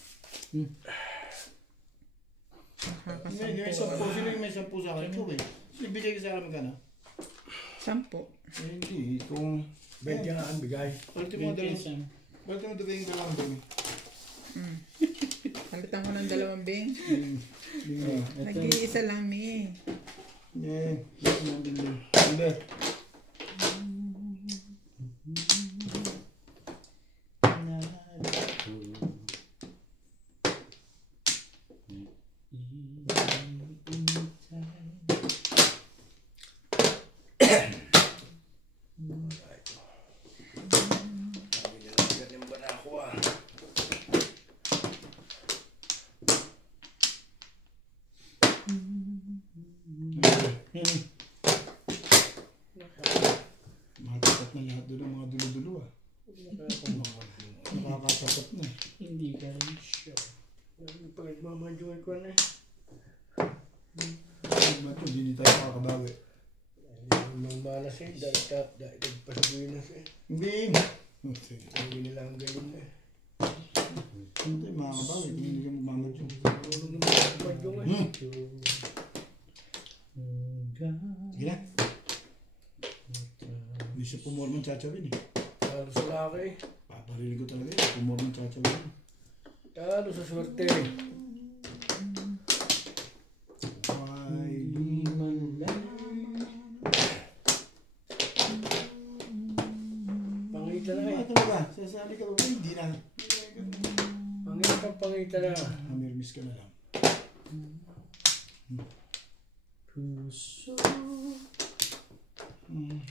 May sampu. Sino yung may sampu sa akin? Ikaw eh. Ibigay ko sa akin magkano? 10. Hindi. Kung 20 nga ang bigay. Balit mo dalawang. Balit mo dalawang dumi. Palitan ko ng 2 bing. Ito. Nag-iisa lang mi. Yeah. Hindi. Makatapat na lahat doon ang mga dulo-dulo ah. Nakakatapat na. Hindi ka rin sure. Pag nagmamadyoy ko na eh. Ba't hindi tayo makakabawi? Mang malas eh. Dahil pasabuhin na siya. Hindi. Hindi nila ang galing na eh. Hindi makakabawi. Hindi ka magmamadyo. Marunong naman ang madyo nga eh. Sige na. Hindi siya pumorman tsatsarin eh. Talo sa laki. Paparinig ko talaga eh. Pumorman tsatsarin. Talo sa swerte. Ay, Pangita na eh. ano ba? Sasali ka ba? Hindi na. Pangita na. Namirmis ka na lang. Puso.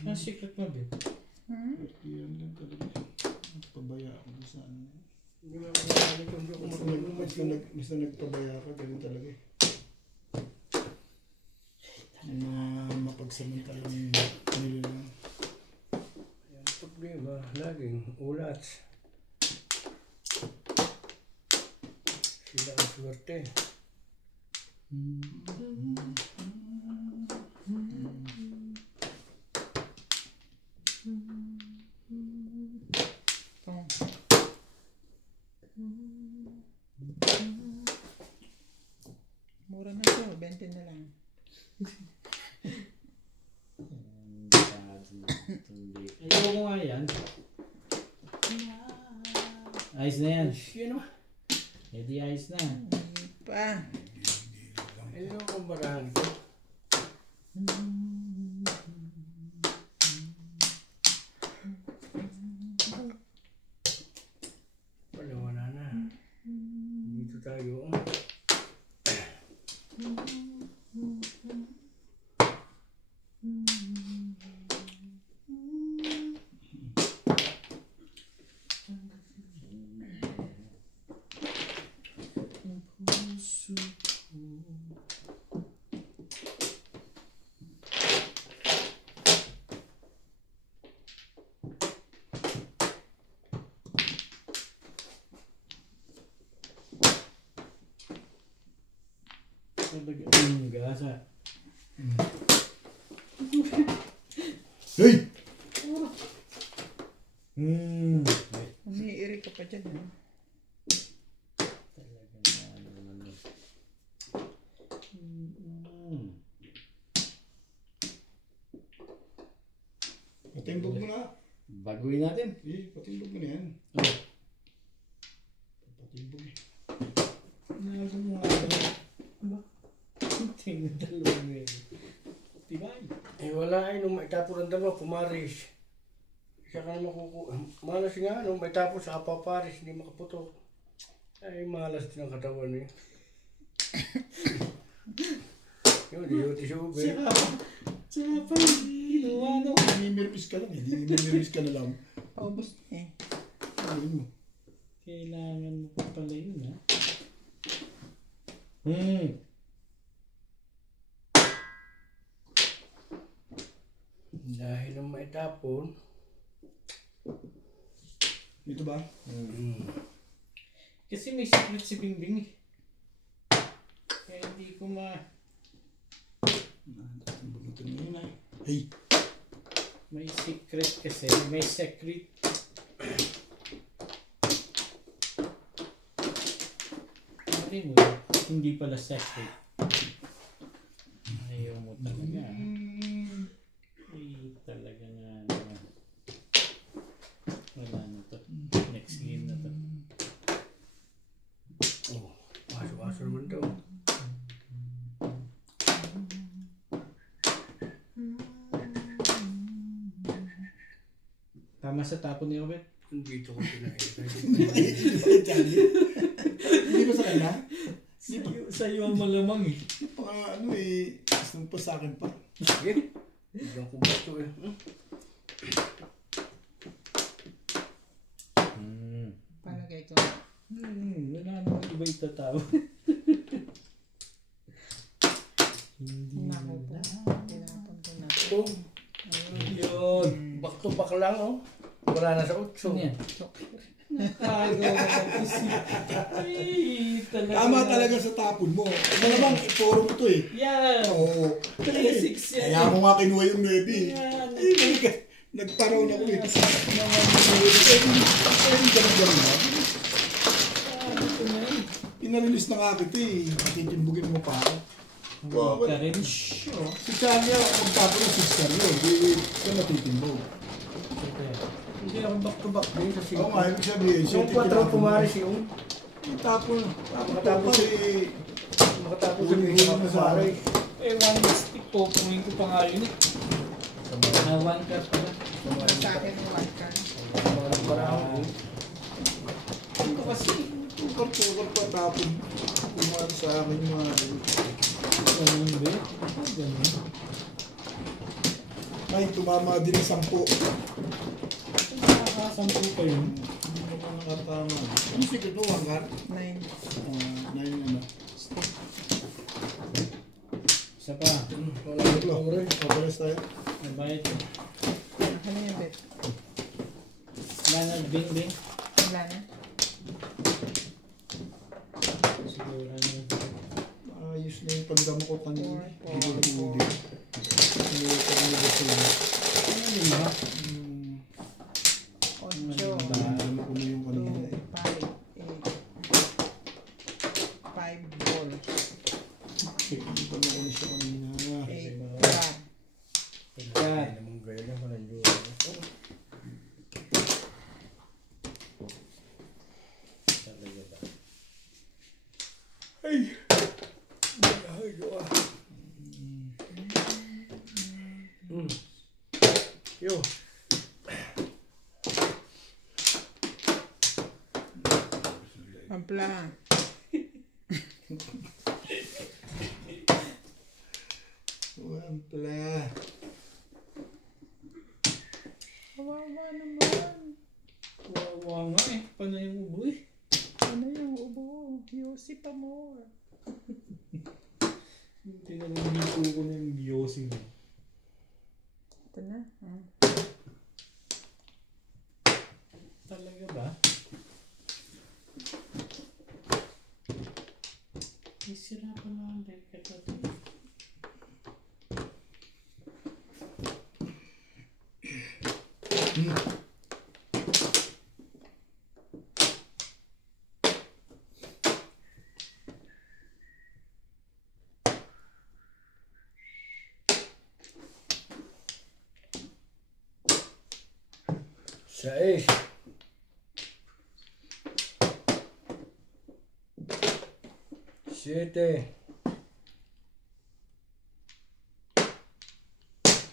Ah, secret mo, babe. Yan lang talaga. Pabaya ako doon sa ano. Hindi mo ako nalaman kung hindi ako marunong Basta nagpabaya ka, ganun talaga eh. Yung mga mapagsamantalang nilalang. Yan ang problema. Laging ulat. Sila ang swerte. Mura na to, 20 na lang. Ayoko ko nga yan. Ayos na yan. Yan o. Eh di ayos na. Pa. Ayun ang barahan ko. tayo. Gasa. Hey! Umiiri ka pa dyan. Ha? Talaga na. Patimbog mo na. Baguhin natin. Patimbog mo na yan. Patimbog eh. Nago mo nga. Tingnan dalawa mo yun. Diba? Wala nung may tapos ng dalawa, pumaris. Siya ka na makukuha. Malas nga, may tapos sa paparis, hindi makaputok. Ay, malas din ang katawan eh. Yun, di sube. Tsaka pa, ginawa no. Mimirbis ka lang eh. Hindi mimirbis ka na lang. Paubos eh. Gawin mo. Kailangan mo pa pala yun, ha? Dahil ang may tapon. Dito ba? Kasi may secret si Bingbing eh. Kaya hindi ko Patimbog mo ito na yun ay. Hey! may secret kasi. May secret. Hindi mo. Hindi pala secret. Ayaw mo talaga. Ay, talaga nga naman. Wala na to. Next game na to. Oh, waso-waso naman daw. Tama sa tapon ni Obet. Dito ko pinakita. Hindi ba sa kanya? Sa'yo ang malamang eh. Baka ano eh. Gusto pa sa akin pa. Sige. Diyan ko gusto eh. Palagay ko. Wala naman iba itatawag. Hindi Naku po. Tinapon ko na. Oh, yun. back to back lang oh. Wala na sa utso. Ano yan? Nakago na kasi. Ay, talaga. Tama talaga sa tapon mo. Ano naman, iporo mo to eh. Yan. Oo. 3-6 yan. Kaya mo nga kinuha yung 9 eh. Yan. Nagparaw na ko eh. Naman Ganun na. ito na yun. Pinarilis na nga kita eh. Titimbugin mo pa ako. Huwag ka rin. Sure. Si Chanya, magtapon ng 6 star yun. Di siya matitimbog. Hindi ako back to back din sa Oo nga, ibig sabihin. siya Yung 4 titinapon mo. pumaris yung Itapon. Makatapos kasi makatapos yung Huli-huli mga na sa pumaris. Eh, one stick po. Pungin ko pa nga yun eh. One card pala. Sa akin yung one card. Mga parang Ito kasi. tukar-tukar pa tapon. Kumar sa akin yung mga Ganun ba? Ganun. ay, tumama din ng 10. Nakakasampu pa yun. Hindi naman nakatama. Ano secret mo, Wangkar? 9. 9 ano? Isa pa. wala Ito, ko rin. papalas tayo. Nabayad ko. Ano yung bet? Wala na bing-bing. Wala na. Siguro ano. Ayos na yung pagdamo ko kanina. Four, Hindi ko four. hindi. Hindi ko hindi sila. Ano yun ba? 8. Alam ko na yung 2, kanina. 5, 8. 5 balls. Hindi pa na ko na siya kanina. 8 card. Tingkat. Namang gaya lang pala yung Talaga ba? Ay! Ay, doa. Yo. Ampla. Walang pala. Kawawa naman. Wawa nga eh. Paano yung ubo eh? Ano yung ubo? Yosi pa more. Tinanong ko na yung Yosi mo. Ito na. Talaga ba? May sira pa naman dahil ito. Sais. Siete.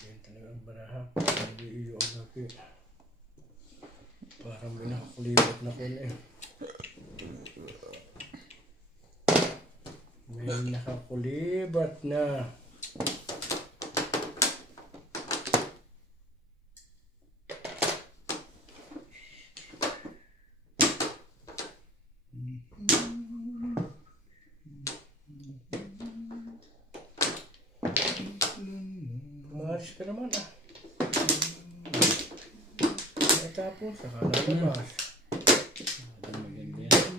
Yan talagang baraha. Hindi iyo ang laki. Parang may nakakulibot na ko na eh. May nakakulibat na. Umaris ka naman ah. Tapos, saka lalabas. Maganda yan.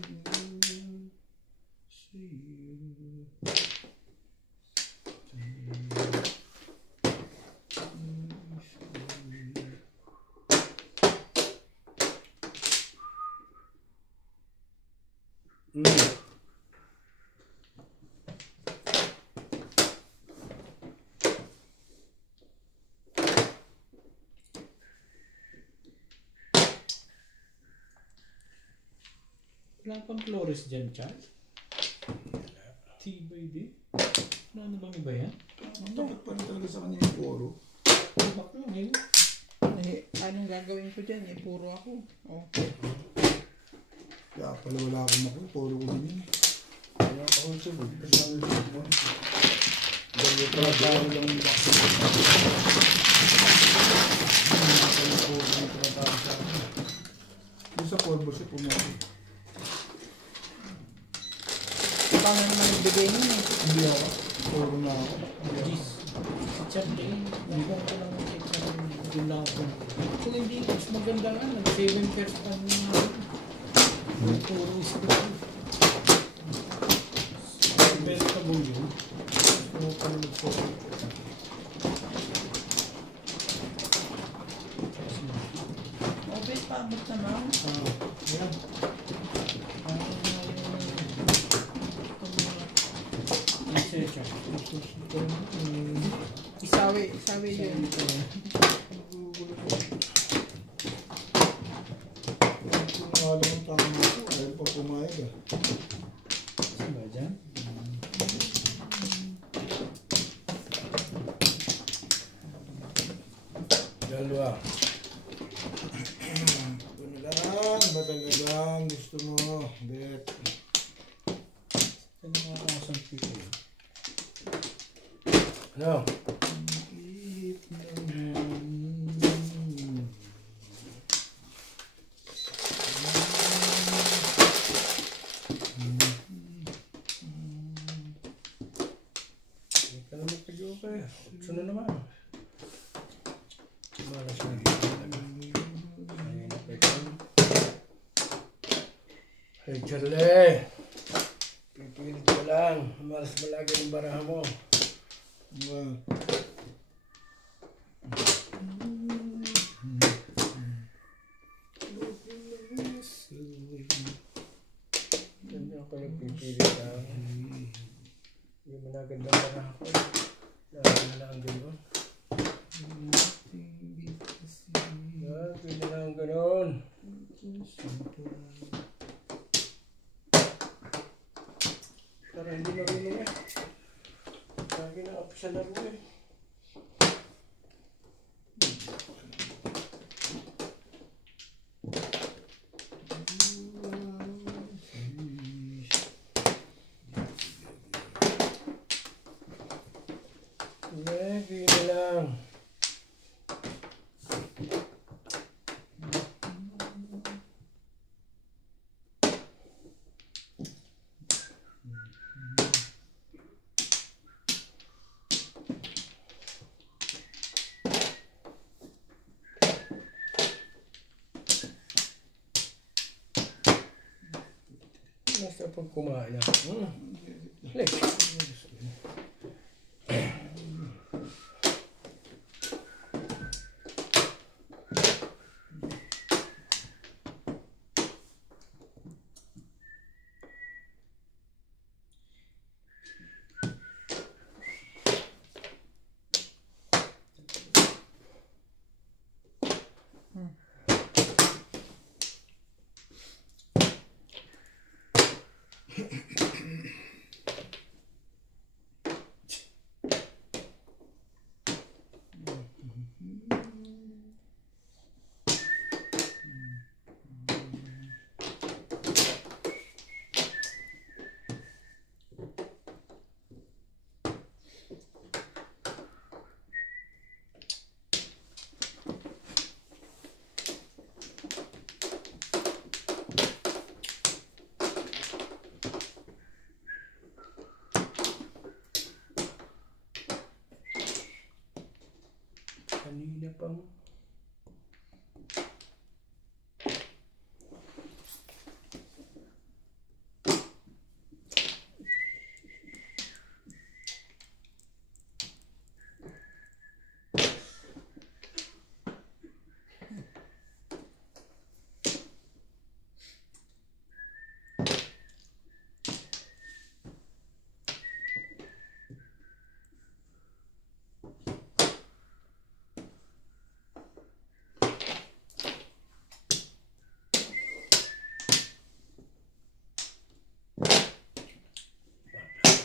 Wala pang Flores dyan, Charles? Tibay din? Ano bang iba yan? Dapat pa rin talaga sa kanya yung puro. Tibak lang eh. Eh, anong gagawin ko dyan? Eh, puro ako. Oh. Kaya pala wala akong makul, puro ko din yun. Ano ako sa bud? Kasama sa bud. Dahil pala dahil lang yung bakit. Yung sa polvo siya pumalit. Paano naman nagbigay nun eh? Hindi ako. Puro na ako. Gis. Si Charles eh. Nagpong ko lang si Charles. Doon lang ako. Kung hindi, mas maganda nga. Nag-7 pairs pa nyo. Puro isip. Vegetable yun. Ano pa naman po? Obet, paabot naman. Yan. Isawi yun. Kung alam ang tama ko, ayaw pa pumayag ah. Saan dyan? Dalawa. Ano lang, ba talagang gusto mo, Bet? Saan yung mga kasang pito? Ano? Ihip naman. Hindi ka naman pag-okay. Gusto na naman. Malas na dito talaga. Ayun na pa ito. Hey, Charlie! Pipilit ka lang. Malas malagi yung baraha mo. Wow. Ganyan ako nagpipilit lang. Hindi mo na ganda baraha ko. Lagi na lang gano'n. Lagi na lang gano'n. Pero hindi marunong eh. Lagi na ako sa laro eh. Nasa pag kumain na. Like. Kanina pang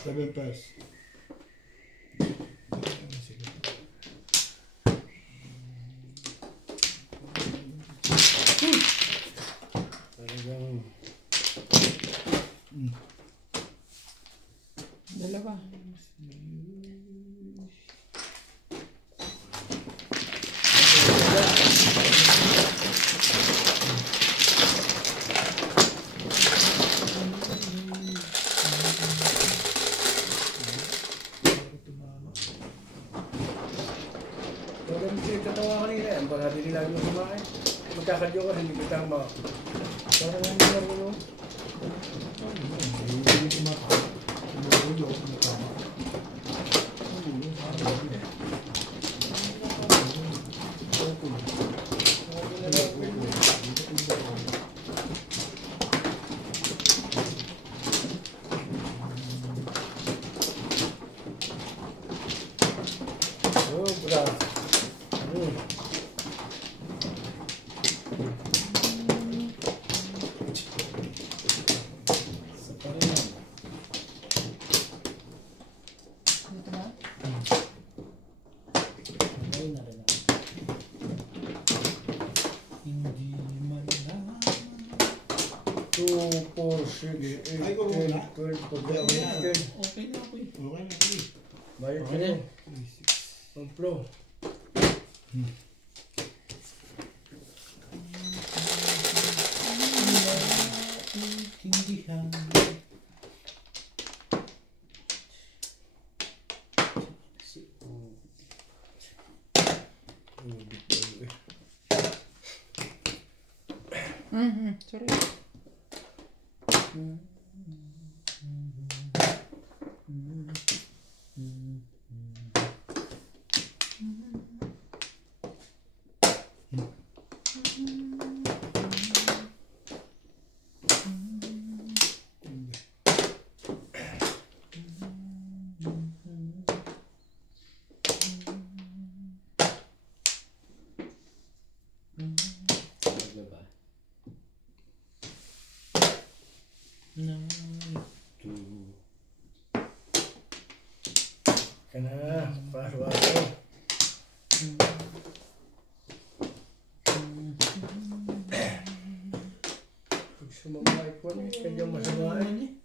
$7. Sige. talagang Dalawa. talagang tatawa kanina yan. Baka hindi lang yung kumain. Magkakadyo ka, hindi ko tama. Parang hindi lang yun. Hindi kumakain. Umuulo ako na tama. Sobra. Sa pa rin yan. Dito ba? Ay, na rin ako. Hindi malaman. 2, 4, 6, 8, Ay, kung wala. 10, 12, 14, Okay, 15. Okay na ako eh. Okay na, please. Bayad Okay ka na. mo. Ang flow. Tindihan. Si Sorry. Maglaba. Na ito. Ka na. Paso-paso. Pag sumamay ko na, kanya masamain.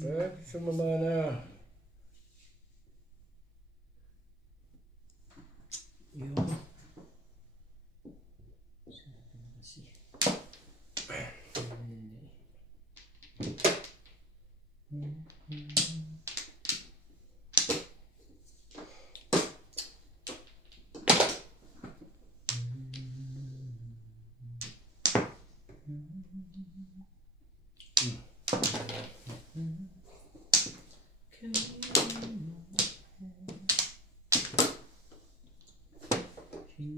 Pag sumama na. Yun. Saan na kasi? Naninigas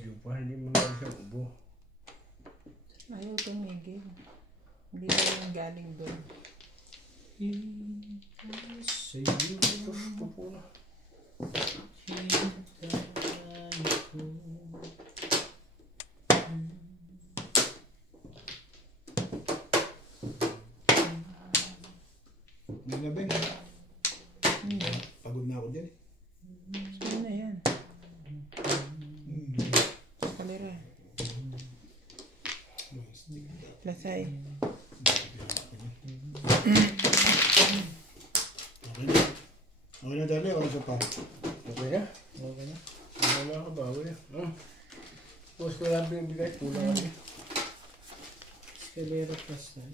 yung pa, hindi mo na siya ubo. Ayaw tumigil. Hindi na yung galing doon. Ito po na. May labing. Pagod na ako din. Sino na yan? Kalira. Lasay. Okay na. Okay na dali, oras pa. Okay na? Okay na. Ano na ka ba? Wala. Post ko lang binibigay. Kulang kami. Escalera plus na.